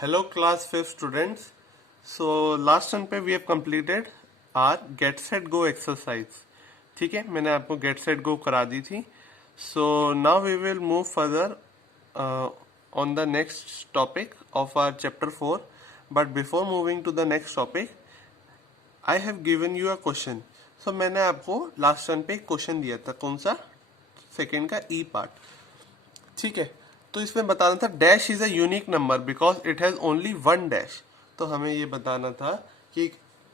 Hello class 5 students. So last time पे we have completed our get set go exercise. ठीक है, मैंने आपको get set go करा दी थी. So now we will move further on the next topic of our chapter 4. But before moving to the next topic, I have given you a question. So मैंने आपको last time पे एक question दिया था. कौन सा? सेकेंड का E part. ठीक है, तो इसमें बताना था dash is a unique number because it has only one dash. तो हमें ये बताना था कि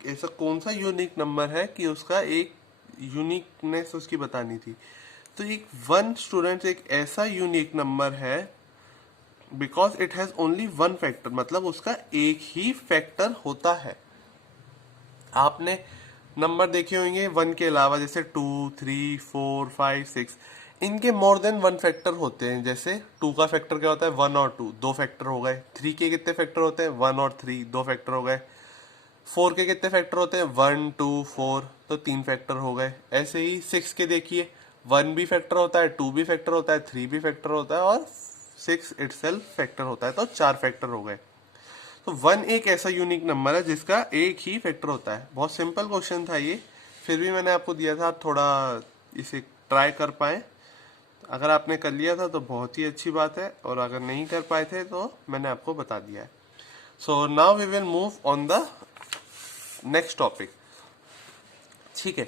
ऐसा कौन सा यूनिक नंबर है कि उसका एक यूनिकनेस उसकी बतानी थी. तो एक वन स्टूडेंट एक ऐसा यूनिक नंबर है because it has only one factor, मतलब उसका एक ही फैक्टर होता है. आपने नंबर देखे होंगे वन के अलावा, जैसे 2, 3, 4, 5, 6, इनके मोर देन वन फैक्टर होते हैं. जैसे 2 का फैक्टर क्या होता है? 1 और 2, 2 फैक्टर हो गए. 3 के कितने फैक्टर होते हैं? 1 और 3, 2 फैक्टर हो गए. 4 के कितने फैक्टर होते हैं? 1, 2, 4, तो 3 फैक्टर हो गए. ऐसे ही 6 के देखिए, 1 भी फैक्टर होता है, 2 भी फैक्टर होता है, 3 भी फैक्टर होता है और 6 इटसेल्फ फैक्टर होता है, तो 4 फैक्टर हो गए. तो 1 एक ऐसा यूनिक नंबर है जिसका एक ही फैक्टर होता है. बहुत सिंपल क्वेश्चन था ये, फिर भी मैंने आपको दिया था, आप थोड़ा इसे ट्राई कर पाए. अगर आपने कर लिया था तो बहुत ही अच्छी बात है, और अगर नहीं कर पाए थे तो मैंने आपको बता दिया है. So now we will move on the next topic. ठीक है,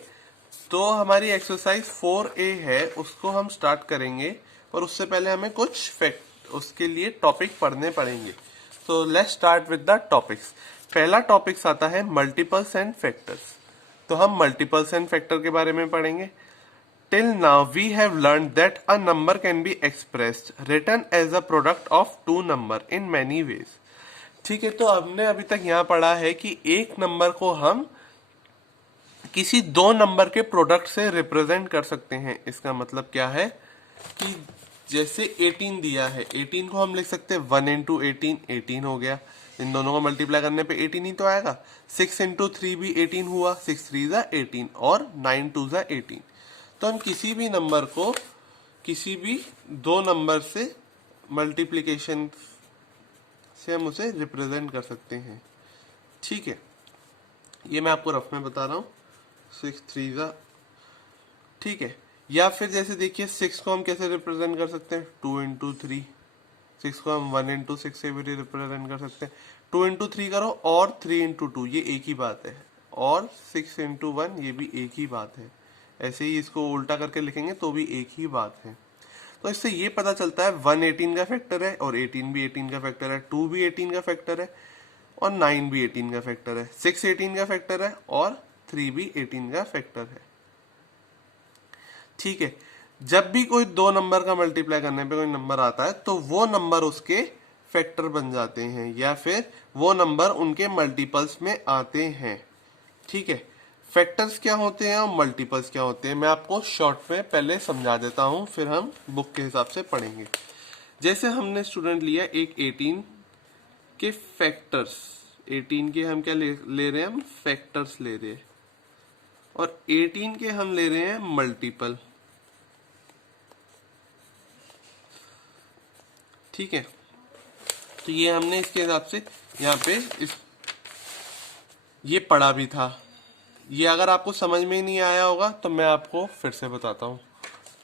तो हमारी एक्सरसाइज 4A है, उसको हम स्टार्ट करेंगे, पर उससे पहले हमें कुछ फैक्ट उसके लिए टॉपिक पढ़ने पड़ेंगे. तो let's start with the topics. पहला टॉपिक्स आता है मल्टीपल्स एंड फैक्टर्स. तो हम मल्टीपल्स एंड फैक्टर के बारे में पढ़ेंगे. Till now we have learned that a number can be expressed written as a product of two number in many ways. ठीक है, तो हमने अभी तक यहाँ पढ़ा है कि एक नंबर को हम किसी दो नंबर के प्रोडक्ट से रिप्रेजेंट कर सकते हैं. इसका मतलब क्या है कि जैसे 18 दिया है, 18 को हम लिख सकते हैं 1 इंटू 18, 18 हो गया. इन दोनों को मल्टीप्लाई करने पे 18 ही तो आएगा. 6 इंटू 3 भी 18 हुआ, 6 3 जा 18 और 9 2 जा 18. तो हम किसी भी नंबर को किसी भी दो नंबर से मल्टीप्लिकेशन से हम उसे रिप्रेजेंट कर सकते हैं. ठीक है, ये मैं आपको रफ में बता रहा हूं. 6 3 जा, ठीक है. या फिर जैसे देखिए 6 को हम कैसे रिप्रेजेंट कर सकते हैं? 2 इंटू 3. 6 को हम 1 इंटू 6 से भी रिप्रेजेंट कर सकते हैं. 2 इंटू 3 करो और 3 इंटू 2, ये एक ही बात है. और 6 इंटू 1, ये भी एक ही बात है. ऐसे ही इसको उल्टा करके लिखेंगे तो भी एक ही बात है. तो इससे ये पता चलता है 1 18 का फैक्टर है, और 18 भी 18 का फैक्टर है, 2 भी 18 का फैक्टर है, और 9 भी 18 का फैक्टर है, 6 18 का फैक्टर है, और 3 भी 18 का फैक्टर है. ठीक है, जब भी कोई दो नंबर का मल्टीप्लाई करने पे कोई नंबर आता है तो वो नंबर उसके फैक्टर बन जाते हैं, या फिर वो नंबर उनके मल्टीपल्स में आते हैं. ठीक है, फैक्टर्स क्या होते हैं और मल्टीपल्स क्या होते हैं, मैं आपको शॉर्ट में पहले समझा देता हूं, फिर हम बुक के हिसाब से पढ़ेंगे. जैसे हमने स्टूडेंट लिया एक 18 के फैक्टर्स. 18 के हम क्या ले रहे हैं? हम फैक्टर्स ले रहे हैं. और 18 के हम ले रहे हैं मल्टीपल. ठीक है, तो ये हमने इसके हिसाब से यहाँ पे ये पढ़ा भी था. ये अगर आपको समझ में नहीं आया होगा तो मैं आपको फिर से बताता हूँ.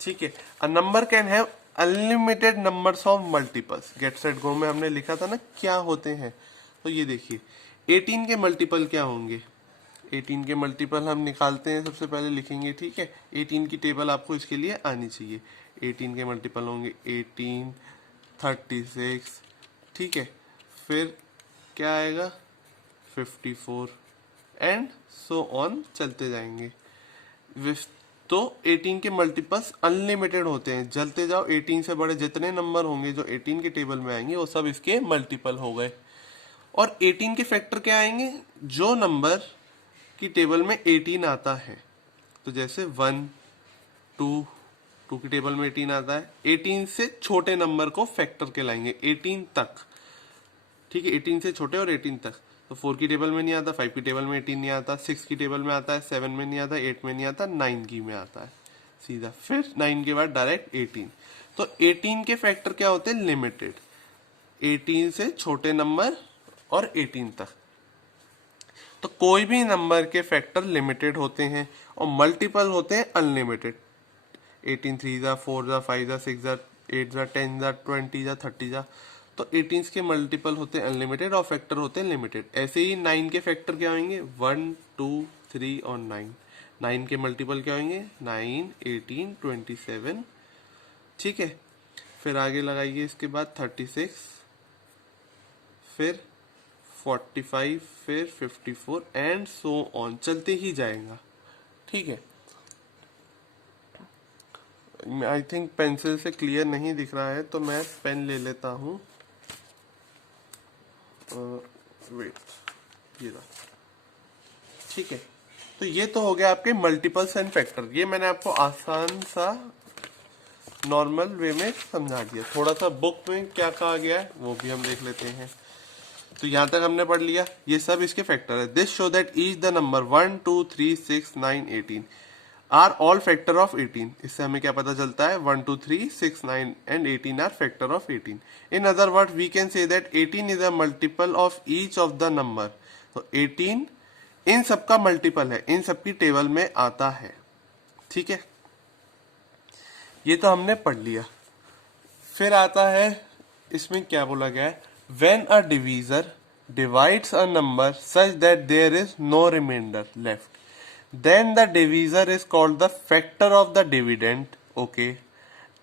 ठीक है, a number can have unlimited numbers of multiples. Get set go में हमने लिखा था ना क्या होते हैं. तो ये देखिए 18 के मल्टीपल क्या होंगे. 18 के मल्टीपल हम निकालते हैं, सबसे पहले लिखेंगे. ठीक है, 18 की टेबल आपको इसके लिए आनी चाहिए. 18 के मल्टीपल होंगे 18, 36. ठीक है, फिर क्या आएगा? 54 एंड सो ऑन, चलते जाएंगे. तो 18 के मल्टीपल्स अनलिमिटेड होते हैं. चलते जाओ, 18 से बड़े जितने नंबर होंगे जो 18 के टेबल में आएंगे वो सब इसके मल्टीपल हो गए. और 18 के फैक्टर क्या आएंगे? जो नंबर की टेबल में 18 आता है. तो जैसे 1 2 2 की टेबल में 18 आता है, 18 से छोटे नंबर को फैक्टर के लाएंगे 18 तक. ठीक है, 18 से छोटे और 18 तक. तो 4 की टेबल में नहीं आता, 5 की टेबल में 18 नहीं आता, 6 की टेबल में आता है, 7 में नहीं आता, 8 में नहीं आता, 9 की में आता है सीधा. फिर 9 के बाद डायरेक्ट 18. तो 18 के फैक्टर क्या होते हैं? लिमिटेड. 18 से छोटे नंबर और 18 तक। तो कोई भी नंबर के फैक्टर लिमिटेड होते हैं और मल्टीपल होते हैं अनलिमिटेड। 18 3 जा 4 जा 5 जा 6 जा 8 जा 10 जा 20 जा 30 जा। तो 18 के मल्टीपल होते हैं अनलिमिटेड और फैक्टर होते हैं लिमिटेड। ऐसे ही 9 के फैक्टर क्या होंगे, 1 2 3 और 9। 9 के मल्टीपल क्या होंगे, 9 18 27। ठीक है, फिर आगे लगाइए इसके बाद 36, फिर 45, फिर 54 एंड सो ऑन, चलते ही जाएगा। ठीक है, आई थिंक पेंसिल से क्लियर नहीं दिख रहा है तो मैं पेन ले लेता हूँ। वेट, ये रहा। ठीक है, तो ये तो हो गया आपके मल्टीपल्स एंड फैक्टर। ये मैंने आपको आसान सा नॉर्मल वे में समझा दिया। थोड़ा सा बुक में क्या कहा गया है वो भी हम देख लेते हैं। तो यहां तक हमने पढ़ लिया, ये सब इसके फैक्टर है। This show that each the number 1 2 3 6 9 18 are all factor of 18। इससे हमें क्या पता चलता है, 1 2 3 6 9 and 18 are factor of 18। In other word we can say that 18 is a multiple of each of the number. तो 18 इन सबका मल्टीपल है, इन सबकी टेबल में आता है। ठीक है, ये तो हमने पढ़ लिया। फिर आता है, इसमें क्या बोला गया है, when a divisor divides a number such that there is no reminder left, then the divisor is called the factor of the dividend, okay,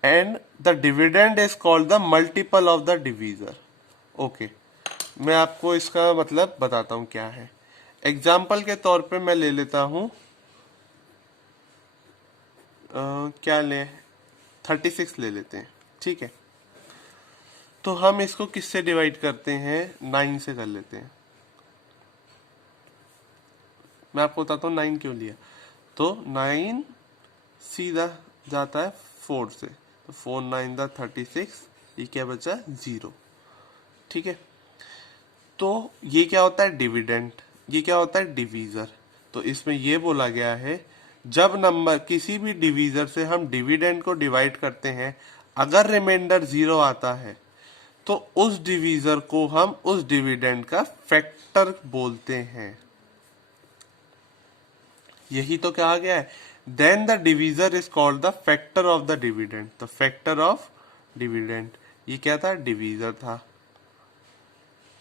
and the dividend is called the multiple of the divisor, okay। मैं आपको इसका मतलब बताता हूं क्या है। Example के तौर पे मैं ले लेता हूं, क्या ले, 36 ले लेते हैं। ठीक है, तो हम इसको किससे डिवाइड करते हैं, 9 से कर लेते हैं। मैं आपको बताता हूँ 9 क्यों लिया। तो 9 सीधा जाता है 4 से, तो 4 9 दा 36, ये क्या बचा, 0। ठीक है, तो ये क्या होता है, डिविडेंड। ये क्या होता है, डिवीजर। तो इसमें ये बोला गया है, जब नंबर किसी भी डिवीजर से हम डिविडेंड को डिवाइड करते हैं, अगर रिमाइंडर 0 आता है तो उस डिवीजर को हम उस डिविडेंड का फैक्टर बोलते हैं। यही तो कहा गया है, then the divisor is called the factor of the dividend. The factor of dividend, ये क्या था, डिवीजर था।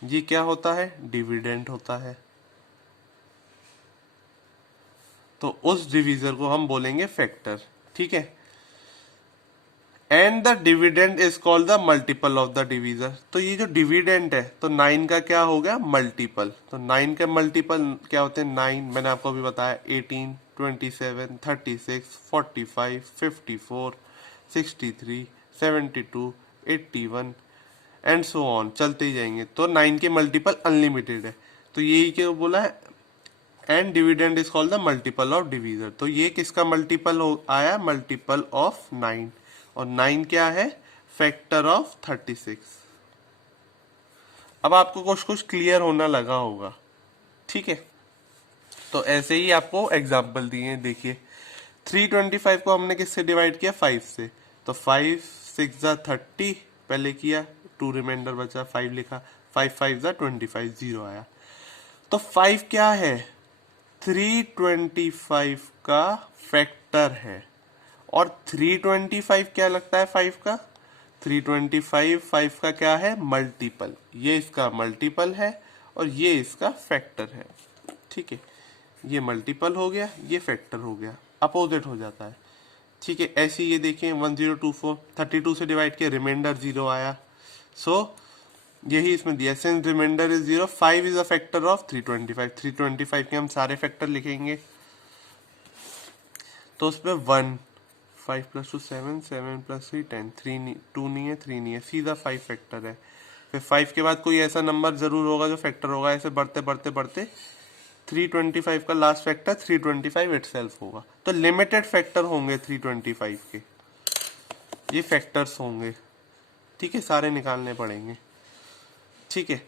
ये क्या होता है, डिविडेंड होता है। तो उस डिवीजर को हम बोलेंगे फैक्टर। ठीक है, and the dividend is called the multiple of the divisor. तो ये जो डिविडेंड है, तो 9 का क्या हो गया, मल्टीपल। तो 9 के मल्टीपल क्या होते हैं, 9 मैंने आपको अभी बताया, 18 27 36 45 54 63 72 81 एंड सो ऑन, चलते ही जाएंगे। तो 9 के मल्टीपल अनलिमिटेड है। तो यही क्या बोला है, and dividend is called the multiple of divisor. तो ये किसका मल्टीपल आया, मल्टीपल ऑफ 9। और 9 क्या है, फैक्टर ऑफ 36। अब आपको कुछ कुछ क्लियर होना लगा होगा। ठीक है, तो ऐसे ही आपको एग्जाम्पल दिए हैं। देखिए 325 को हमने किससे डिवाइड किया, 5 से। तो 5 6 जा 30 पहले किया, 2 रिमाइंडर बचा, 5 लिखा, 5 5 जा 25, 0 आया। तो 5 क्या है, 325 का फैक्टर है। और 325 क्या लगता है 5 का, 325 5 का क्या है, मल्टीपल। ये इसका मल्टीपल है और ये इसका फैक्टर है। ठीक है, ये मल्टीपल हो गया, ये फैक्टर हो गया, अपोजिट हो जाता है। ठीक है, ऐसे ये देखिए 1024 32 से डिवाइड किया, रिमाइंडर 0 आया। सो यही इसमें दिया, since reminder is 0 5 is a factor of 325। 325 के हम सारे फैक्टर लिखेंगे। तो उसमें 1 5 + 2 7 7 + 3 10 3 2 नहीं है, 3 नहीं है, सीधा 5 फैक्टर है। फिर 5 के बाद कोई ऐसा नंबर जरूर होगा जो फैक्टर होगा। ऐसे बढ़ते बढ़ते बढ़ते 325 का लास्ट फैक्टर 325 इटसेल्फ होगा। तो लिमिटेड फैक्टर होंगे 325 के, ये फैक्टर्स होंगे। ठीक है, सारे निकालने पड़ेंगे। ठीक है,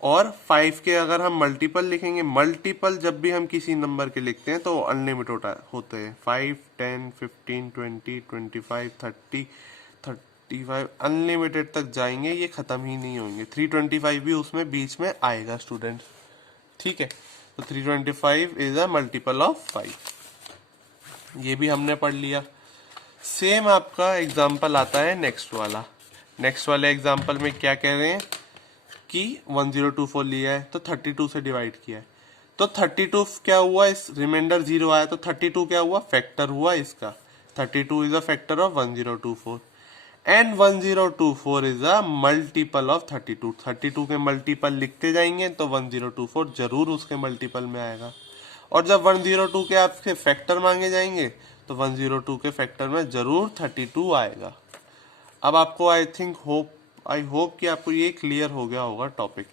और 5 के अगर हम मल्टीपल लिखेंगे, मल्टीपल जब भी हम किसी नंबर के लिखते हैं तो अनलिमिटेड होते हैं। 5 10 15 20 25 30 30 325 अनलिमिटेड तक जाएंगे, ये खत्म ही नहीं होंगे। 325 भी उसमें बीच में आएगा स्टूडेंट्स, ठीक है। तो 325 इज अ मल्टीपल ऑफ 5, ये भी हमने पढ़ लिया। सेम आपका एग्जाम्पल आता है नेक्स्ट वाला। नेक्स्ट वाले एग्जाम्पल में क्या कह रहे हैं कि 1024 लिया है तो 32 से डिवाइड किया है, तो 32 क्या हुआ, इस रिमाइंडर 0 आया तो 32 क्या हुआ, फैक्टर हुआ इसका। 32 is a factor of 1024 and 1024 is a multiple of 32। 32 के मल्टीपल लिखते जाएंगे तो 1024 जरूर उसके मल्टीपल में आएगा, और जब 102 के आपके फैक्टर मांगे जाएंगे तो 102 के फैक्टर में जरूर 32 आएगा। अब आपको आई होप कि आपको ये क्लियर हो गया होगा टॉपिक,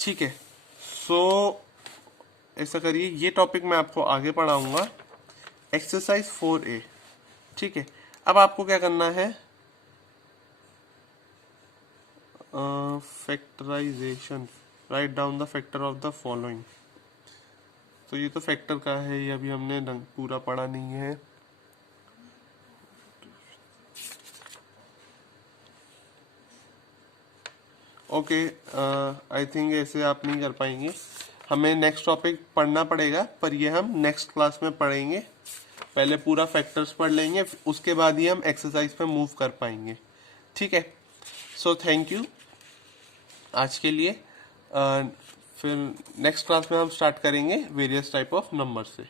ठीक है। सो ऐसा करिए, ये टॉपिक मैं आपको आगे पढ़ाऊंगा, एक्सरसाइज 4A, ठीक है। अब आपको क्या करना है, factorization, write down the factor of the following. तो ये तो फैक्टर का है, ये अभी हमने पूरा पढ़ा नहीं है। ओके, आई थिंक ऐसे आप नहीं कर पाएंगे, हमें नेक्स्ट टॉपिक पढ़ना पड़ेगा, पर ये हम नेक्स्ट क्लास में पढ़ेंगे। पहले पूरा फैक्टर्स पढ़ लेंगे, उसके बाद ही हम एक्सरसाइज पे मूव कर पाएंगे, ठीक है। सो थैंक यू आज के लिए। फिर नेक्स्ट क्लास में हम स्टार्ट करेंगे वेरियस टाइप ऑफ नंबर से।